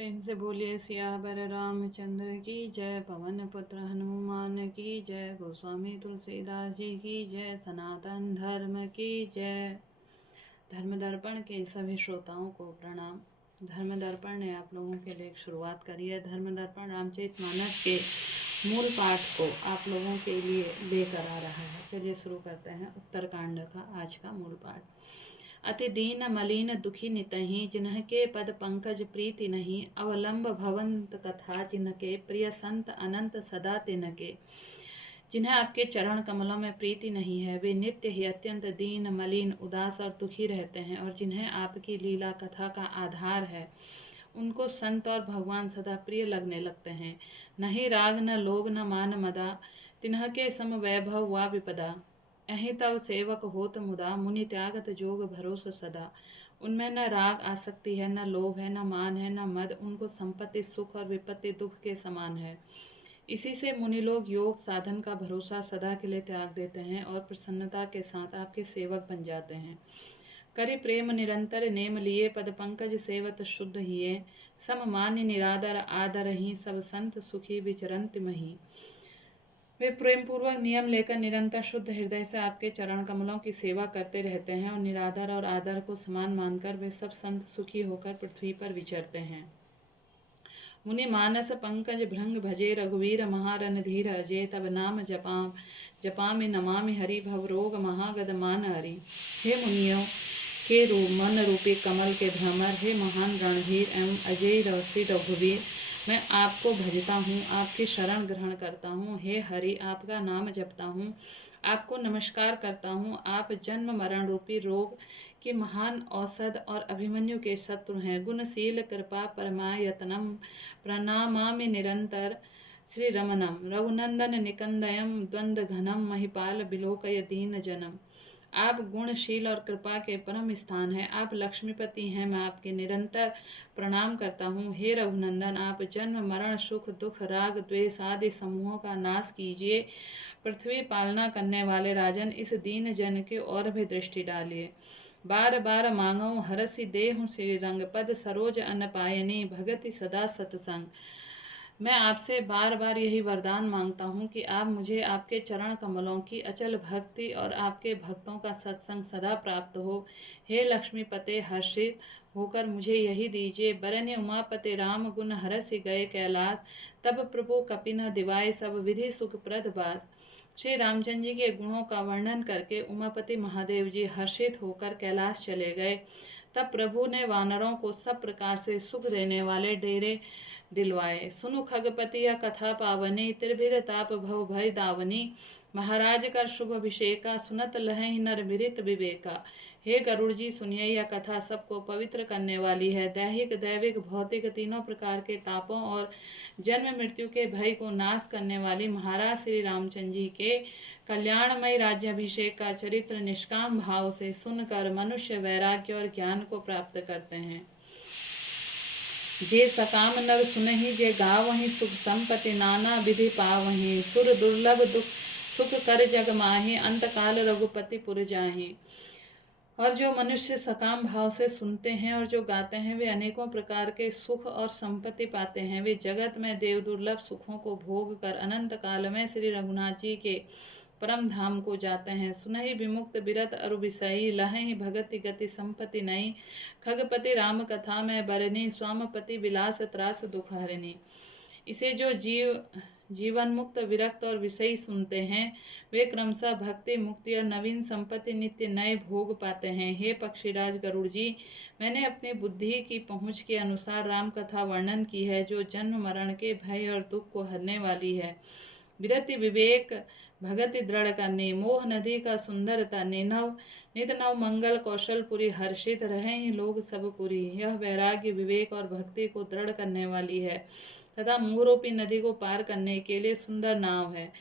प्रेम से बोलिए सियावर रामचंद्र की जय, पवन पुत्र हनुमान की जय, गोस्वामी तुलसीदास जी की जय, सनातन धर्म की जय। धर्म दर्पण के सभी श्रोताओं को प्रणाम। धर्म दर्पण ने आप लोगों के लिए एक शुरुआत करी है। धर्म दर्पण रामचरितमानस के मूल पाठ को आप लोगों के लिए लेकर आ रहा है। चलिए शुरू करते हैं उत्तरकांड का आज का मूल पाठ। अति दीन मलिन दुखी नितहि, जिन्हके पद पंकज प्रीति नहीं, अवलंब भवंत कथा जिनके, प्रिय संत अनंत सदा तिनके। जिन्हें आपके चरण कमलों में प्रीति नहीं है, वे नित्य ही अत्यंत दीन मलिन उदास और दुखी रहते हैं, और जिन्हें आपकी लीला कथा का आधार है, उनको संत और भगवान सदा प्रिय लगने लगते हैं। नहीं राग न लोभ न मान मदा, तिन्हके सम वैभव वा विपदा। अहि तव सेवक होत मुदा, मुनि त्यागत जोग भरोस सदा। उनमें न राग आसक्ति है, न लोभ है, न मान है, न मद। उनको संपत्ति सुख और विपत्ति दुख के समान है। इसी से मुनि लोग योग साधन का भरोसा सदा के लिए त्याग देते हैं और प्रसन्नता के साथ आपके सेवक बन जाते हैं। करि प्रेम निरंतर नेम लिए, पद पंकज सेवत शुद्ध हिये। सम मान्य निरादर आदर ही, सब संत सुखी विचरंत मही। वे प्रेम पूर्वक नियम लेकर निरंतर शुद्ध हृदय से आपके चरण कमलों की सेवा करते रहते हैं, और निरादर और आदर को समान मानकर वे सब संत सुखी होकर पृथ्वी पर विचरते हैं। मुनि मानस पंकज भृंग भजे, रघुवीर महारनधीर अजय। तब नाम जपामि नमामि हरि, भव रोग महागद मान हरि। हे मुनियों के मन रूपी कमल के भ्रमर, हे महान रणधीर एवं अजय रवसी रघुवीर, मैं आपको भजता हूँ, आपकी शरण ग्रहण करता हूँ। हे हरि, आपका नाम जपता हूँ, आपको नमस्कार करता हूँ। आप जन्म मरण रूपी रोग की महान औषध और अभिमन्यु के शत्रु हैं। गुणशील कृपा परमायतनम, प्रणामामि निरंतर श्री रमणम। रघुनंदन निकंदयम, द्वंद्व घनम, महिपाल बिलोकय दीन जनम। आप गुणशील और कृपा के परम स्थान हैं। आप लक्ष्मीपति हैं, मैं आपके निरंतर प्रणाम करता हूँ। हे रघुनंदन, आप जन्म मरण सुख दुख राग द्वेष आदि समूहों का नाश कीजिए। पृथ्वी पालना करने वाले राजन, इस दीन जन के और भी दृष्टि डालिए। बार बार मांगो हरसि देहु श्री रंग, पद सरोज अनपायनी, भगति सदा सतसंग। मैं आपसे बार बार यही वरदान मांगता हूँ कि आप मुझे आपके चरण कमलों की अचल भक्ति और आपके भक्तों का सत्संग सदा प्राप्त हो। हे लक्ष्मीपते, हर्षित होकर मुझे यही दीजिए। बरने उमापते राम, गुण हरसि गए कैलाश। तब प्रभु कपिन दिवाए, सब विधि सुख प्रद बास। श्री रामचंद्र जी के गुणों का वर्णन करके उमापति महादेव जी हर्षित होकर कैलाश चले गए। तब प्रभु ने वानरों को सब प्रकार से सुख देने वाले डेरे दिलवाए। सुनु खगपति यह कथा पावनी, त्रिभिर ताप भव भय दावनी। महाराज कर शुभ अभिषेका, सुनत लहै नर बिरित विवेका। हे गरुड़ जी, सुनिए यह कथा सबको पवित्र करने वाली है। दैहिक दैविक भौतिक तीनों प्रकार के तापों और जन्म मृत्यु के भय को नाश करने वाली महाराज श्री रामचंद्र जी के कल्याणमय राज्याभिषेक का चरित्र निष्काम भाव से सुनकर मनुष्य वैराग्य और ज्ञान को प्राप्त करते हैं। जे सकाम नर सुनहि, जे गावहि सुख संपत्ति, नाना विधि पावहि। सुर दुर्लभ दुख सुख कर जग माहि, अंत काल रघुपति पुर जाहि। और जो मनुष्य सकाम भाव से सुनते हैं और जो गाते हैं, वे अनेकों प्रकार के सुख और संपत्ति पाते हैं। वे जगत में देव दुर्लभ सुखों को भोग कर अनंत काल में श्री रघुनाथ जी के परम धाम को जाते हैं। सुनहि विमुक्त बिरत अरु विषयी, लहहि भगति गति संपत्ति नई। खगपति राम कथा में बरनी, स्वामपति विलास त्रास दुख हरनी। इसे जो जीवन मुक्त विरक्त और विषयी सुनते हैं, वे क्रमशः भक्ति मुक्ति और नवीन संपत्ति नित्य नए भोग पाते हैं। हे पक्षीराज गरुड़ जी, मैंने अपनी बुद्धि की पहुँच के अनुसार राम कथा वर्णन की है, जो जन्म मरण के भय और दुख को हरने वाली है। विरति विवेक भगति दृढ़ करनी, मोह नदी का सुंदरता निनव, नित नव मंगल कौशलपुरी, हर्षित रहे ही लोग सब पुरी। यह वैराग्य विवेक और भक्ति को दृढ़ करने वाली है तथा मोह रूपी नदी को पार करने के लिए सुंदर नाव है।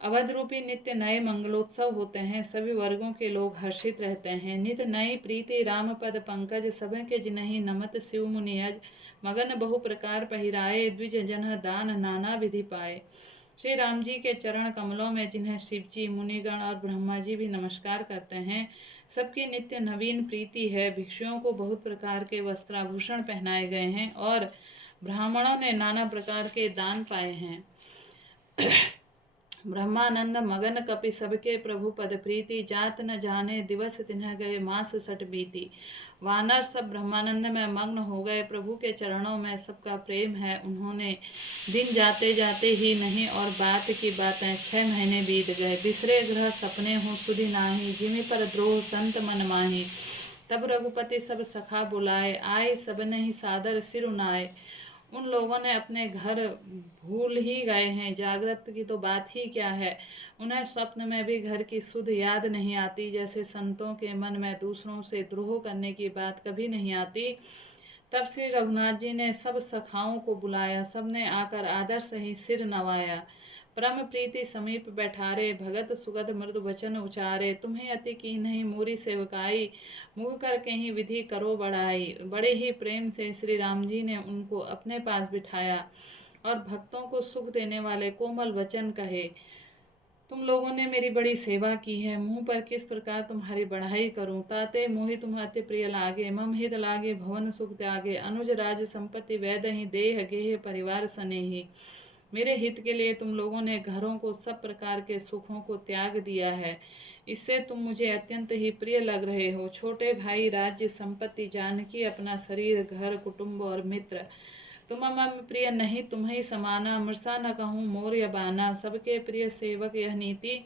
अवध रूपी नित्य नए मंगलोत्सव होते हैं, सभी वर्गों के लोग हर्षित रहते हैं। नित नई प्रीति राम पद पंकज, सब के जिनहि नमत शिव मुनियज। मगन बहु प्रकार पहिराए, द्विज जन दान नाना विधि पाए। श्री राम जी के चरण कमलों में जिन्हें शिव जी मुनिगण और ब्रह्मा जी भी नमस्कार करते हैं, सबकी नित्य नवीन प्रीति है। भिक्षुओं को बहुत प्रकार के वस्त्राभूषण पहनाए गए हैं और ब्राह्मणों ने नाना प्रकार के दान पाए हैं। ब्रह्मानंद मगन कपि सबके प्रभु पद प्रीति, जात न जाने दिवस तिन्ह गए मास सट बीती। वानर सब ब्रह्मानंद में मग्न हो गए, प्रभु के चरणों में सबका प्रेम है। उन्होंने दिन जाते जाते ही नहीं और बात की बातें 6 महीने बीत गए। बिसरे ग्रह सपने हों सुधि नाही, जिमि पर द्रोह संत मन माही। तब रघुपति सब सखा बुलाए, आए सबने ही सादर सिर उनाए। उन लोगों ने अपने घर भूल ही गए हैं, जागृत की तो बात ही क्या है। उन्हें स्वप्न में भी घर की सुध याद नहीं आती, जैसे संतों के मन में दूसरों से द्रोह करने की बात कभी नहीं आती। तब श्री रघुनाथ जी ने सब सखाओं को बुलाया, सबने आकर आदर से ही सिर नवाया। परम प्रीति समीप बैठारे, भगत सुगध मृदु वचन उचारे। तुम्हें अति की नहीं मोरी सेवकाई, मुख करके ही विधि करो बढ़ाई। बड़े ही प्रेम से श्री राम जी ने उनको अपने पास बिठाया और भक्तों को सुख देने वाले कोमल वचन कहे। तुम लोगों ने मेरी बड़ी सेवा की है, मुँह पर किस प्रकार तुम्हारी बढ़ाई करूं। ताते मोहि तुम अति प्रिय लागे, मम हित लागे भवन सुख त्यागे। अनुज राज संपत्ति वैद ही देह गेह परिवार स्नेही। मेरे हित के लिए तुम लोगों ने घरों को सब प्रकार के सुखों को त्याग दिया है, इससे तुम मुझे अत्यंत ही प्रिय लग रहे हो। छोटे भाई राज्य संपत्ति जानकी, अपना शरीर घर कुटुंब और मित्र, तुम मम प्रिय नहीं तुम ही समाना। मृषा न कहूँ मोर या बाना, सबके प्रिय सेवक यह नीति।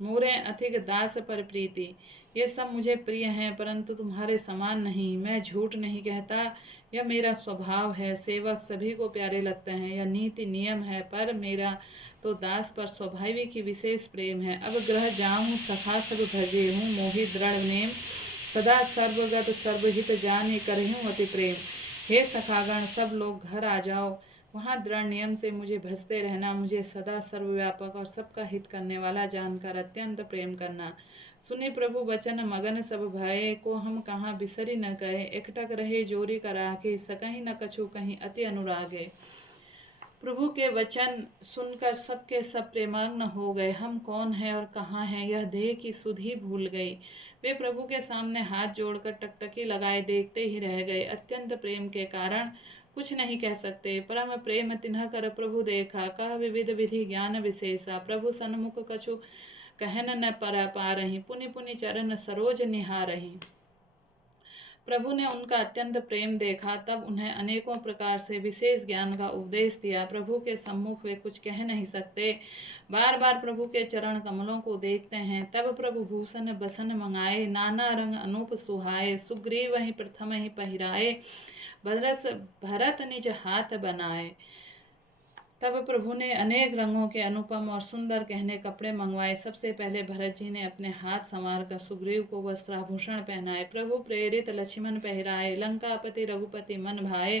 मोरे अधिक दास पर प्रीति। ये सब मुझे प्रिय हैं, परंतु तुम्हारे समान नहीं। मैं झूठ नहीं कहता, यह मेरा स्वभाव है। सेवक सभी को प्यारे लगते हैं, यह नीति नियम है, पर मेरा तो दास पर स्वाभाविक ही विशेष प्रेम है। अब ग्रह जाऊँ सखा सब भजे हूँ, मोहि दृढ़ नेम सदा सर्वगत सर्वहित जाने करहूँ अति प्रेम। हे सखागण सब लोग घर आ जाओ, वहाँ दृढ़ नियम से मुझे भजते रहना। मुझे सदा सर्वव्यापक और सबका हित करने वाला जानकर अत्यंत प्रेम करना। सुनि प्रभु वचन मगन सब भये, को हम कहाँ बिसरी न गए। एकटक रहे जोरी कराके, सकहीं न कछु कहीं अति अनुरागे। प्रभु के वचन सुनकर सबके सब प्रेमाग्न हो गए। हम कौन हैं और कहाँ हैं, यह देह की सुध ही भूल गई। वे प्रभु के सामने हाथ जोड़कर टकटकी लगाए देखते ही रह गए। अत्यंत प्रेम के कारण कुछ नहीं कह सकते। परम प्रेम तिन्ह कर प्रभु देखा, कह विविध विधि ज्ञान विशेषा। प्रभु सन्मुख कछु कहन न पर पारही, पुनि पुनि चरण सरोज निहारही। प्रभु ने उनका अत्यंत प्रेम देखा, तब उन्हें अनेकों प्रकार से विशेष ज्ञान का उपदेश दिया। प्रभु के सम्मुख वे कुछ कह नहीं सकते, बार बार प्रभु के चरण कमलों को देखते हैं। तब प्रभु भूषण बसन मंगाए, नाना रंग अनूप सुहाए। सुग्रीव ही प्रथम ही पहिराए, भरत निज हाथ बनाए। तब प्रभु ने अनेक रंगों के अनुपम और सुंदर गहने कपड़े मंगवाए। सबसे पहले भरत जी ने अपने हाथ संवार कर सुग्रीव को वस्त्राभूषण पहनाए। प्रभु प्रेरित लक्ष्मण पहराए, लंकापति रघुपति मन भाए।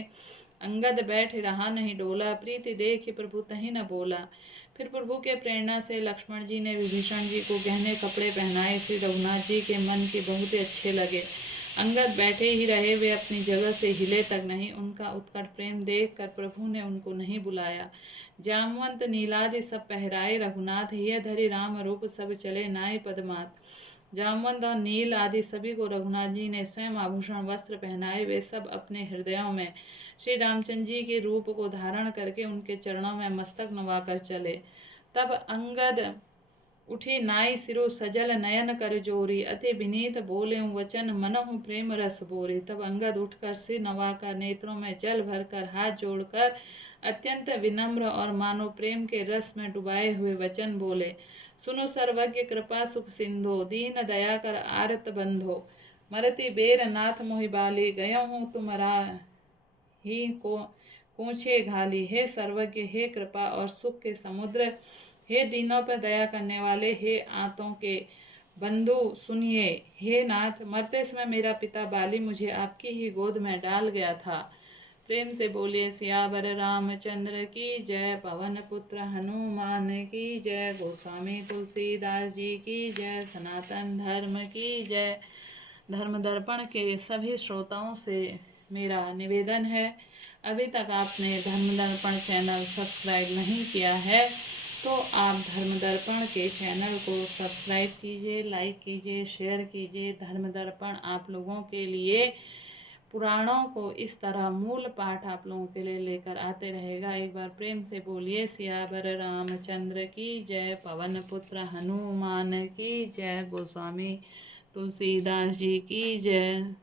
अंगद बैठ रहा नहीं डोला, प्रीति देखि प्रभु तहि न बोला। फिर प्रभु के प्रेरणा से लक्ष्मण जी ने विभीषण जी को गहने कपड़े पहनाए। श्री रघुनाथ जी के मन के बहुत अच्छे लगे। अंगद बैठे ही रहे, वे अपनी जगह से हिले तक नहीं। उनका उत्कट प्रेम देख कर प्रभु ने उनको नहीं बुलाया। जामवंत नीलादि सब पहराए, रघुनाथ हिय धरि राम रूप सब चले नाय पदमात। जामवंत और नील आदि सभी को रघुनाथ जी ने स्वयं आभूषण वस्त्र पहनाए। वे सब अपने हृदयों में श्री रामचंद्र जी के रूप को धारण करके उनके चरणों में मस्तक नवाकर चले। तब अंगद उठी नाई सिरो सजल नयन कर जोरी, अति विनीत बोले वचन मनहु प्रेम रस बोरे। तब अंगद उठकर सिर नवाकर नेत्रों में जल भरकर हाथ जोड़कर अत्यंत विनम्र और मानो प्रेम के रस में डुबाए हुए वचन बोले। सुनो सर्वज्ञ कृपा सुख सिंधो, दीन दया कर आरत बंधो। मरति बेर नाथ मोहि बाली, गयो हूँ तुमरा ही को पूछे घाली। हे सर्वज्ञ, हे कृपा और सुख के समुद्र, हे दीनों पर दया करने वाले, हे आंतों के बंधु सुनिए। हे नाथ, मरते समय मेरा पिता बाली मुझे आपकी ही गोद में डाल गया था। प्रेम से बोलिए सियावर रामचंद्र की जय, पवन पुत्र हनुमान की जय, गोस्वामी तुलसीदास जी की जय, सनातन धर्म की जय। धर्म दर्पण के सभी श्रोताओं से मेरा निवेदन है, अभी तक आपने धर्म दर्पण चैनल सब्सक्राइब नहीं किया है तो आप धर्म दर्पण के चैनल को सब्सक्राइब कीजिए, लाइक कीजिए, शेयर कीजिए। धर्म दर्पण आप लोगों के लिए पुराणों को इस तरह मूल पाठ आप लोगों के लिए लेकर आते रहेगा। एक बार प्रेम से बोलिए सियावर रामचंद्र की जय, पवन पुत्र हनुमान की जय, गोस्वामी तुलसीदास जी की जय।